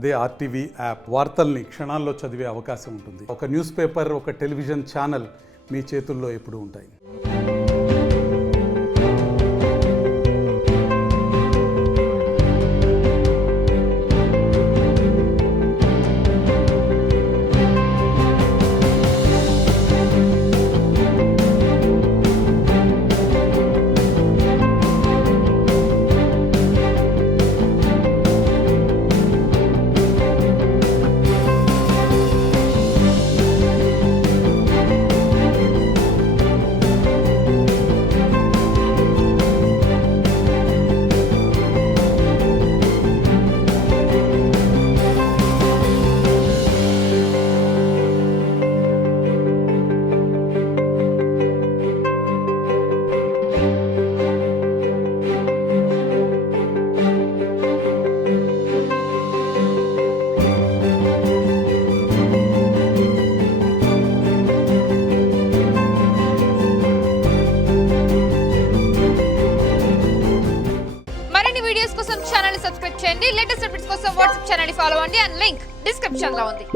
అదే RTV app వార్తల్ని క్షణాల్లో చదివే అవకాశం ఉంటుంది. ఒక న్యూస్ పేపర్, ఒక టెలివిజన్ ఛానల్ మీ చేతుల్లో ఎప్పుడూ ఉంటాయి. వీడియోస్ కోసం ఛానల్ ని సబ్స్క్రైబ్ చేయండి. లేటెస్ట్ అప్డేట్స్ కోసం వాట్సాప్ ఛానల్ ని ఫాలో అవ్వండి. అండ్ లింక్ డిస్క్రిప్షన్ లో ఉంది.